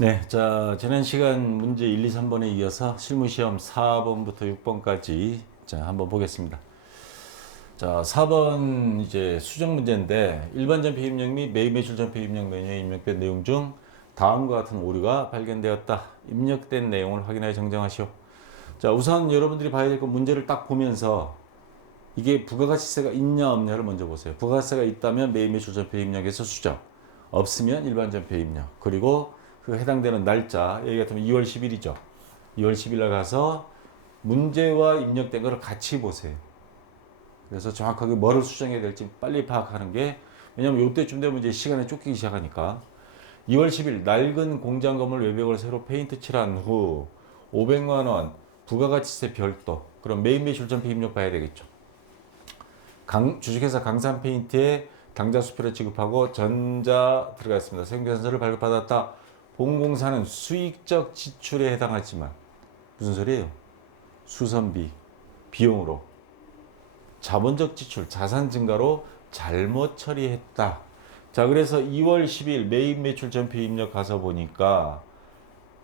네, 자, 지난 시간 문제 1, 2, 3번에 이어서 실무시험 4번부터 6번까지 자, 한번 보겠습니다. 자, 4번 이제 수정 문제인데 일반 전폐 입력 및 매입 매출 전폐 입력 메뉴에 입력된 내용 중 다음과 같은 오류가 발견되었다. 입력된 내용을 확인하여 정정하시오. 자, 우선 여러분들이 봐야 될 건 문제를 딱 보면서 이게 부가가치세가 있냐 없냐를 먼저 보세요. 부가가치세가 있다면 매입 매출 전폐 입력에서 수정, 없으면 일반 전폐 입력. 그리고 그 해당되는 날짜, 여기 같으면 2월 10일이죠. 2월 10일 날 가서 문제와 입력된 거를 같이 보세요. 그래서 정확하게 뭐를 수정해야 될지 빨리 파악하는 게, 왜냐면 요때쯤 되면 이제 시간에 쫓기기 시작하니까. 2월 10일 낡은 공장 건물 외벽을 새로 페인트 칠한 후 500만 원 부가가치세 별도. 그럼 매입 매출 전폐 입력 봐야 되겠죠. 주식회사 강산페인트에 당좌 수표를 지급하고 전자 들어가 있습니다. 세금계산서를 발급받았다. 본공사는 수익적 지출에 해당하지만, 무슨 소리예요? 수선비, 비용으로 자본적 지출, 자산 증가로 잘못 처리했다. 자, 그래서 2월 10일 매입 매출 전폐 입력 가서 보니까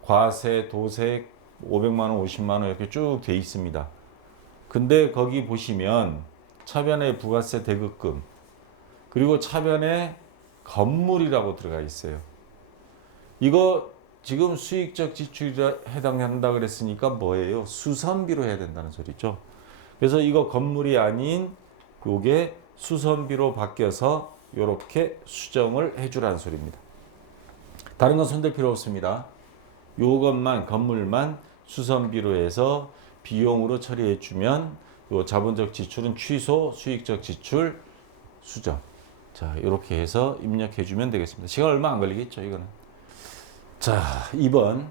과세, 도세 500만 원, 50만 원 이렇게 쭉 돼 있습니다. 근데 거기 보시면 차변에 부가세 대급금, 그리고 차변에 건물이라고 들어가 있어요. 이거 지금 수익적 지출에 해당한다 그랬으니까 뭐예요? 수선비로 해야 된다는 소리죠. 그래서 이거 건물이 아닌 요게 수선비로 바뀌어서 요렇게 수정을 해주라는 소리입니다. 다른 건 손댈 필요 없습니다. 요것만, 건물만 수선비로 해서 비용으로 처리해 주면 요 자본적 지출은 취소, 수익적 지출 수정. 자, 이렇게 해서 입력해 주면 되겠습니다. 시간 얼마 안 걸리겠죠, 이거는. 자, 2번.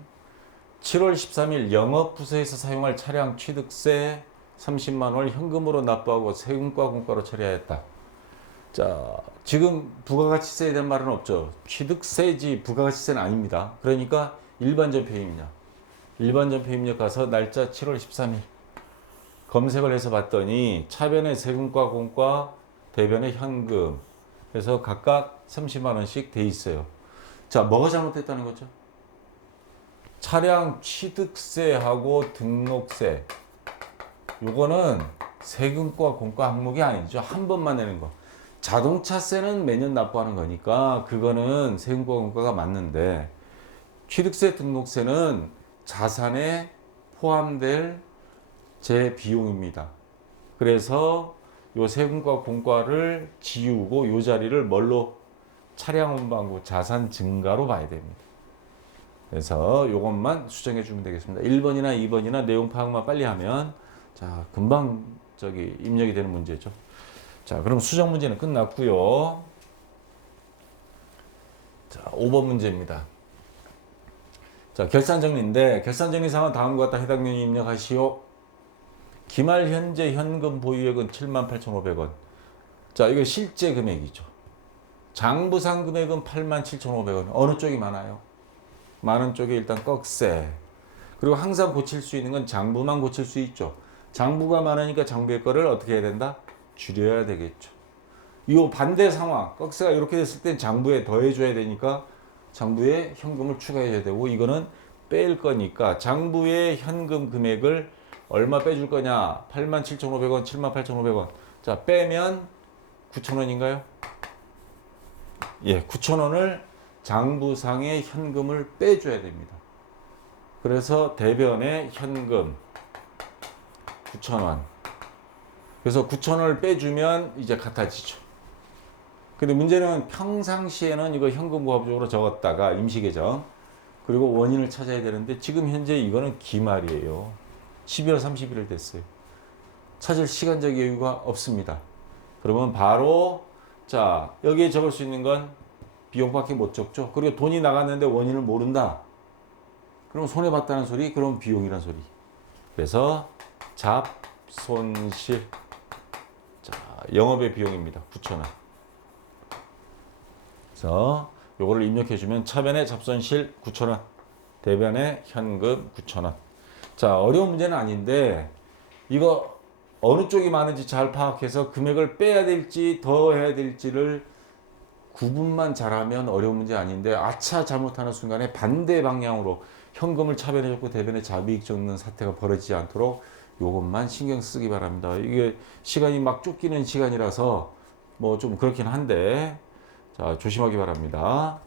7월 13일 영업부서에서 사용할 차량 취득세 30만 원을 현금으로 납부하고 세금과 공과로 처리하였다. 자, 지금 부가가치세에 대한 말은 없죠. 취득세지 부가가치세는 아닙니다. 그러니까 일반 전폐 입력. 일반 전폐 입력 가서 날짜 7월 13일. 검색을 해서 봤더니 차변에 세금과 공과, 대변에 현금. 그래서 각각 30만 원씩 돼 있어요. 자, 뭐가 잘못됐다는 거죠? 차량 취득세하고 등록세. 요거는 세금과 공과 항목이 아니죠. 한 번만 내는 거. 자동차세는 매년 납부하는 거니까 그거는 세금과 공과가 맞는데, 취득세, 등록세는 자산에 포함될 제 비용입니다. 그래서 요 세금과 공과를 지우고 요 자리를 뭘로? 차량 운반구 자산 증가로 봐야 됩니다. 그래서 요것만 수정해 주면 되겠습니다. 1번이나 2번이나 내용 파악만 빨리 하면 자, 금방 입력이 되는 문제죠. 자, 그럼 수정 문제는 끝났고요. 자, 5번 문제입니다. 자, 결산 정리인데 결산 정리 상황 다음과 같다. 해당 내용 입력하시오. 기말 현재 현금 보유액은 78,500원. 자, 이거 실제 금액이죠. 장부상 금액은 87,500원. 어느 쪽이 많아요? 많은 쪽에 일단 꺽쇠. 그리고 항상 고칠 수 있는 건 장부만 고칠 수 있죠. 장부가 많으니까 장부의 거를 어떻게 해야 된다? 줄여야 되겠죠. 이 반대 상황, 꺽쇠가 이렇게 됐을 땐 장부에 더해줘야 되니까 장부에 현금을 추가해야 되고, 이거는 뺄 거니까 장부의 현금 금액을 얼마 빼줄 거냐? 87,500원, 78,500원. 자, 빼면 9,000원인가요? 예, 9,000원을 장부상의 현금을 빼줘야 됩니다. 그래서 대변에 현금 9,000원. 그래서 9,000원을 빼주면 이제 같아지죠. 근데 문제는 평상시에는 이거 현금 부합적으로 적었다가 임시계정, 그리고 원인을 찾아야 되는데 지금 현재 이거는 기말이에요. 12월 31일 됐어요. 찾을 시간적 여유가 없습니다. 그러면 바로 자, 여기에 적을 수 있는 건 비용밖에 못 적죠. 그리고 돈이 나갔는데 원인을 모른다. 그럼 손해봤다는 소리, 그럼 비용이란 소리. 그래서 잡손실. 자, 영업의 비용입니다. 9,000원. 그래서 요거를 입력해주면 차변에 잡손실 9,000원, 대변에 현금 9,000원. 자, 어려운 문제는 아닌데 이거 어느 쪽이 많은지 잘 파악해서 금액을 빼야 될지 더 해야 될지를 구분만 잘하면 어려운 문제 아닌데 아차 잘못하는 순간에 반대 방향으로 현금을 차변해줬고 대변에 자비익 적는 사태가 벌어지지 않도록 요것만 신경 쓰기 바랍니다. 이게 시간이 막 쫓기는 시간이라서 뭐 좀 그렇긴 한데 자 조심하기 바랍니다.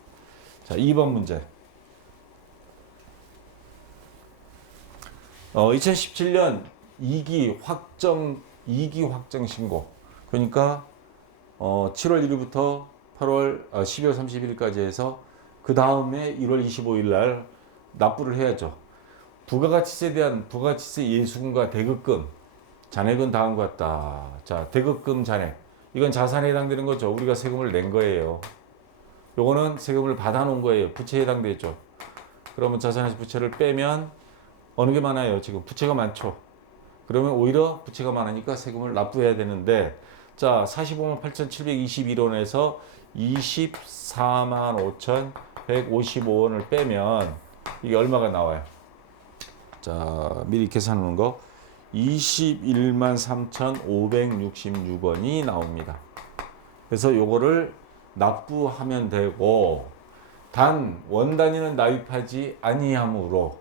자 2번 문제. 2017년 2기 확정 신고. 그러니까 7월 1일부터 12월 31일까지 해서 그 다음에 1월 25일 날 납부를 해야죠. 부가가치세에 대한 부가가치세 예수금과 대급금 잔액은 다음과 같다. 자, 대급금 잔액. 이건 자산에 해당되는 거죠. 우리가 세금을 낸 거예요. 요거는 세금을 받아놓은 거예요. 부채에 해당되죠. 그러면 자산에서 부채를 빼면 어느 게 많아요? 지금 부채가 많죠. 그러면 오히려 부채가 많으니까 세금을 납부해야 되는데 자 45만 8,721원에서 24만 5,155원을 빼면 이게 얼마가 나와요? 자 미리 계산해 놓은 거 21만 3,566원이 나옵니다. 그래서 요거를 납부하면 되고 단 원단위는 납입하지 아니하므로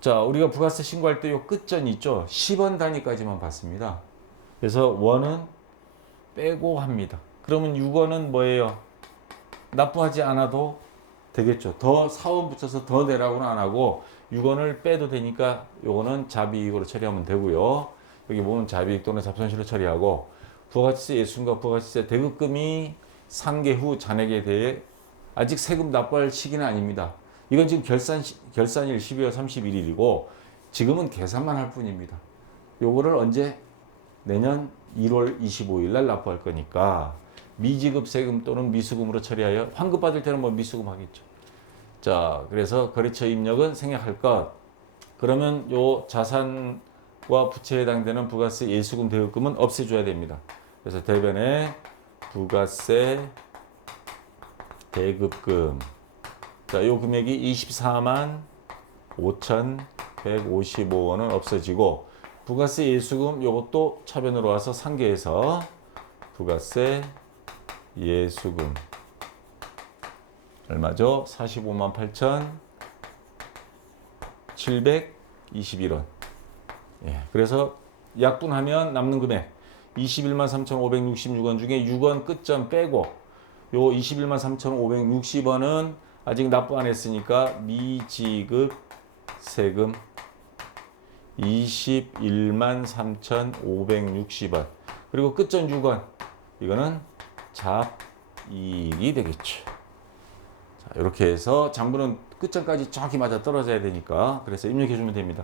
자 우리가 부가세 신고할 때 요 끝전 있죠? 10원 단위까지만 받습니다. 그래서 원은 빼고 합니다. 그러면 6원은 뭐예요? 납부하지 않아도 되겠죠. 더 4원 붙여서 더 내라고는 안 하고 6원을 빼도 되니까 요거는 자비익으로 처리하면 되고요. 여기 보면 자비익 또는 잡손실로 처리하고 부가가치세 예수금과 부가가치세 대급금이 상계 후 잔액에 대해 아직 세금 납부할 시기는 아닙니다. 이건 지금 결산일 12월 31일이고 지금은 계산만 할 뿐입니다. 요거를 언제? 내년 1월 25일 날 납부할 거니까 미지급 세금 또는 미수금으로 처리하여 환급 받을 때는 뭐 미수금 하겠죠. 자, 그래서 거래처 입력은 생략할 것. 그러면 요 자산과 부채에 해당되는 부가세 예수금 대급금은 없애줘야 됩니다. 그래서 대변에 부가세 대급금. 자, 요 금액이 24만 5,155원은 없어지고 부가세 예수금 요것도 차변으로 와서 상계해서 부가세 예수금 얼마죠? 45만 8,721원. 예, 그래서 약분하면 남는 금액 21만 3,566원 중에 6원 끝점 빼고 요 21만 3,560원은 아직 납부 안 했으니까 미지급 세금 21만 3,560원. 그리고 끝전 6원. 이거는 잡이익이 되겠죠. 자, 이렇게 해서 장부는 끝전까지 정확히 맞아 떨어져야 되니까 그래서 입력해 주면 됩니다.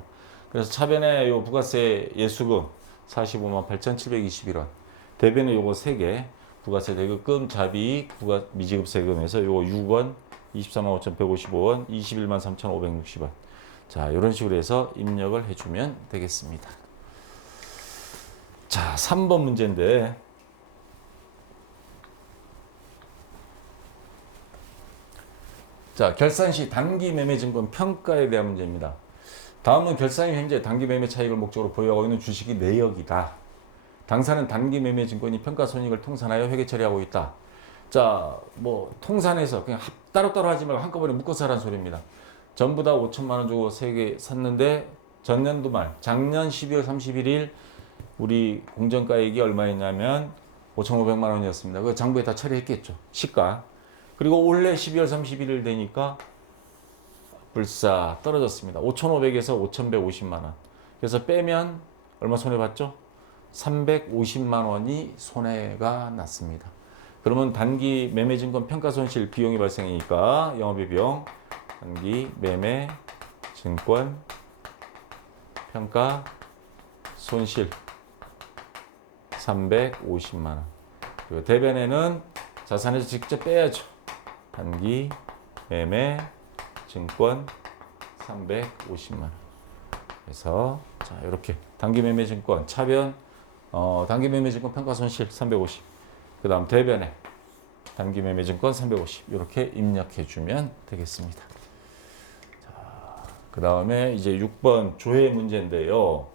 그래서 차변에 요 부가세 예수금 45만 8,721원. 대변에 요거 3개. 부가세 대급금, 잡이익, 미지급 세금에서 요거 6원, 24만 5,155원, 21만 3,560원. 자, 이런 식으로 해서 입력을 해주면 되겠습니다. 자, 3번 문제인데 자, 결산 시 단기 매매 증권 평가에 대한 문제입니다. 다음은 결산이 현재 단기 매매 차익을 목적으로 보유하고 있는 주식이 내역이다. 당사는 단기 매매 증권이 평가 손익을 통산하여 회계 처리하고 있다. 자, 뭐 통산해서 그냥 따로따로 하지 말고 한꺼번에 묶어서 하라는 소리입니다. 전부 다 5천만 원 주고 3개 샀는데 전년도 말 작년 12월 31일 우리 공정가액이 얼마였냐면 5,500만 원이었습니다. 그 장부에 다 처리했겠죠. 시가. 그리고 올해 12월 31일 되니까 불사 떨어졌습니다. 5,500에서 5,150만 원. 그래서 빼면 얼마 손해봤죠? 350만 원이 손해가 났습니다. 그러면 단기 매매증권 평가손실 비용이 발생이니까 영업의 비용 단기 매매 증권 평가 손실 350만 원. 그리고 대변에는 자산에서 직접 빼야죠. 단기 매매 증권 350만 원. 그래서 자, 이렇게 단기 매매 증권 차변 단기 매매 증권 평가 손실 350. 그다음 대변에 단기 매매 증권 350. 이렇게 입력해 주면 되겠습니다. 그 다음에 이제 6번 조회 문제인데요.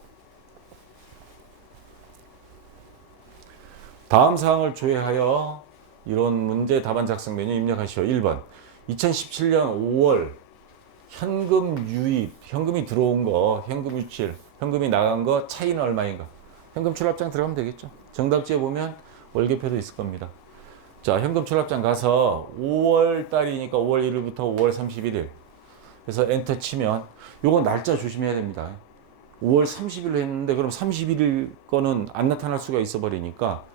다음 사항을 조회하여 이런 문제 답안 작성 메뉴 입력하시오. 1번 2017년 5월 현금 유입, 현금이 들어온 거, 현금 유출, 현금이 나간 거 차이는 얼마인가? 현금 출납장 들어가면 되겠죠. 정답지에 보면 월계표도 있을 겁니다. 자, 현금 출납장 가서 5월 달이니까 5월 1일부터 5월 31일. 그래서 엔터 치면 요거 날짜 조심해야 됩니다. 5월 30일로 했는데 그럼 31일 거는 안 나타날 수가 있어 버리니까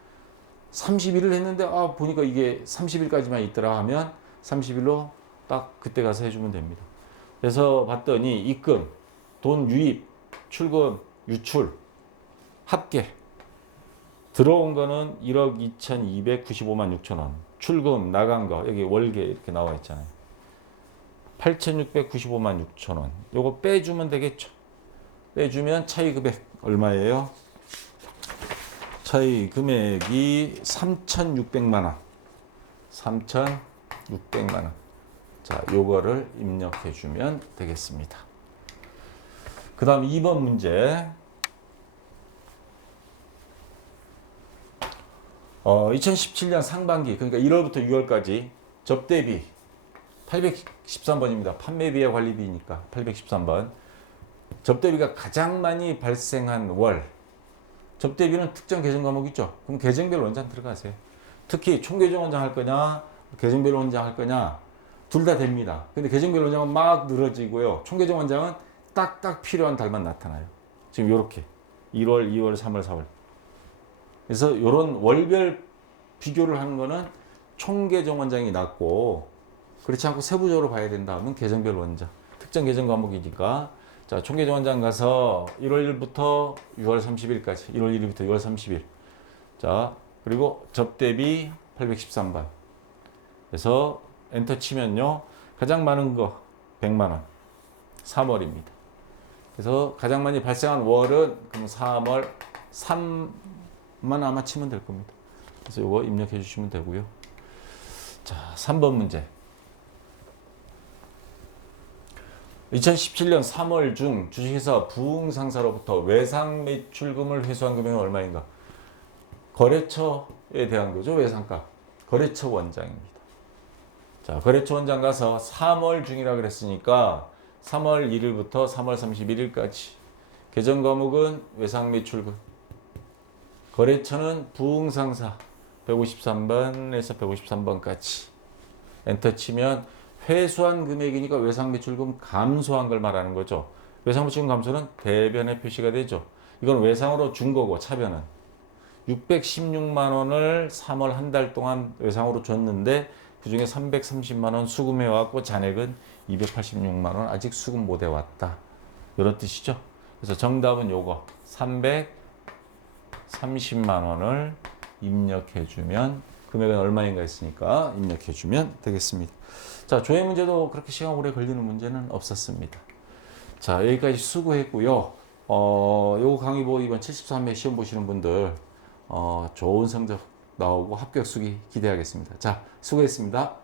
31일 했는데 아 보니까 이게 30일까지만 있더라 하면 30일로 딱 그때 가서 해주면 됩니다. 그래서 봤더니 입금, 돈 유입, 출금, 유출, 합계 들어온 거는 1억 2,295만 6천 원. 출금 나간 거 여기 월계 이렇게 나와 있잖아요. 8,695만 6천 원. 요거 빼주면 되겠죠. 빼주면 차이 금액 얼마예요? 차이 금액이 3,600만 원. 3,600만 원. 자, 요거를 입력해 주면 되겠습니다. 그 다음 2번 문제. 2017년 상반기, 그러니까 1월부터 6월까지 접대비 813번입니다. 판매비와 관리비니까 813번. 접대비가 가장 많이 발생한 월. 접대비는 특정 계정 과목 있죠. 그럼 계정별 원장 들어가세요. 특히 총계정 원장 할 거냐, 계정별 원장 할 거냐, 둘 다 됩니다. 근데 계정별 원장은 막 늘어지고요. 총계정 원장은 딱딱 필요한 달만 나타나요. 지금 요렇게 1월, 2월, 3월, 4월. 그래서 이런 월별 비교를 하는 거는 총계정 원장이 낫고 그렇지 않고 세부적으로 봐야 된다 하면 계정별 원장. 특정 계정 과목이니까 자, 총계정 원장 가서 1월 1일부터 6월 30일까지 1월 1일부터 6월 30일. 자, 그리고 접대비 813번. 그래서 엔터 치면요. 가장 많은 거 100만 원. 3월입니다. 그래서 가장 많이 발생한 월은 그럼 3월 3만 아마 치면 될 겁니다. 그래서 이거 입력해 주시면 되고요. 자, 3번 문제. 2017년 3월 중 주식회사 부흥상사로부터 외상 매출금을 회수한 금액은 얼마인가? 거래처에 대한 거죠. 외상값. 거래처 원장입니다. 자, 거래처 원장 가서 3월 중이라 그랬으니까 3월 1일부터 3월 31일까지 계정 과목은 외상 매출금. 거래처는 부흥상사 153번에서 153번까지 엔터 치면 회수한 금액이니까 외상 매출금 감소한 걸 말하는 거죠. 외상 매출금 감소는 대변에 표시가 되죠. 이건 외상으로 준 거고 차변은 616만 원을 3월 한 달 동안 외상으로 줬는데 그중에 330만 원 수금해 왔고 잔액은 286만 원 아직 수금 못 해왔다. 이런 뜻이죠. 그래서 정답은 요거 330만 원을 입력해 주면 금액은 얼마인가 했으니까 입력해 주면 되겠습니다. 자, 조회 문제도 그렇게 시간 오래 걸리는 문제는 없었습니다. 자, 여기까지 수고했고요. 요 강의 보고 이번 73회 시험 보시는 분들 좋은 성적 나오고 합격 수기 기대하겠습니다. 자, 수고했습니다.